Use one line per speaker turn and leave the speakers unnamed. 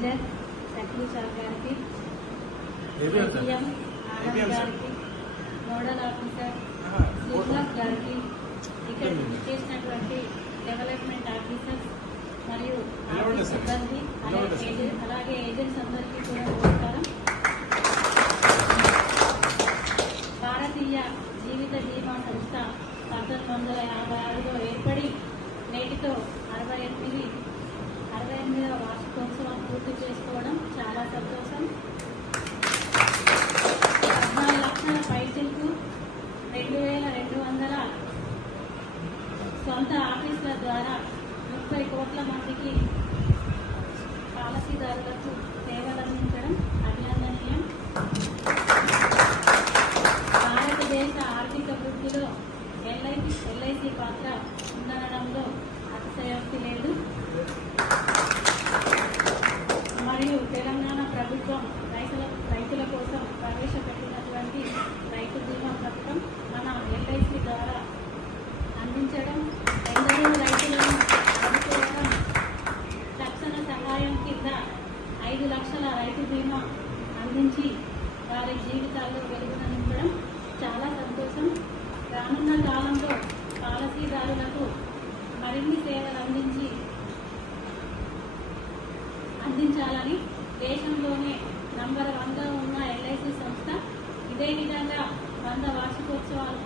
Treasurer Sakhi sir గారికి APM Anand గారికి nodal officer Srinivas గారికి ఇక్కడ చేసినటువంటి డెవలప్మెంట్ ఆఫీసర్స్ మరియు ఆఫీస్ సిబ్బంది అలాగే ఏజెంట్స్ అందరికీ కూడా నమస్కారం. భారతీయ జీవిత బీమా సంస్థ పంతొమ్మిది వందల యాభై ఆరులో ఏర్పడి సొంత ఆఫీసుల ద్వారా ముప్పై కోట్ల మందికి పాలసీదారులకు సేవలు అందించడం అభినందనీయం. భారతదేశ ఆర్థిక వృద్ధిలో ఎల్ఐసి ఎల్ఐసి పాత్ర ఉందనడంలో అతిశయోక్తి లేదు. మరియు తెలంగాణ ప్రభుత్వం ఐదు లక్షల రైతు బీమా అందించి వారి జీవితాల్లో వెలుగును నింపడం చాలా సంతోషం. రానున్న కాలంలో పాలసీదారులకు మరిన్ని సేవలు అందించి అందించాలని దేశంలోనే నంబర్ వన్గా ఉన్న ఎల్ఐసి సంస్థ ఇదే విధంగా వంద వార్షికోత్సవాలు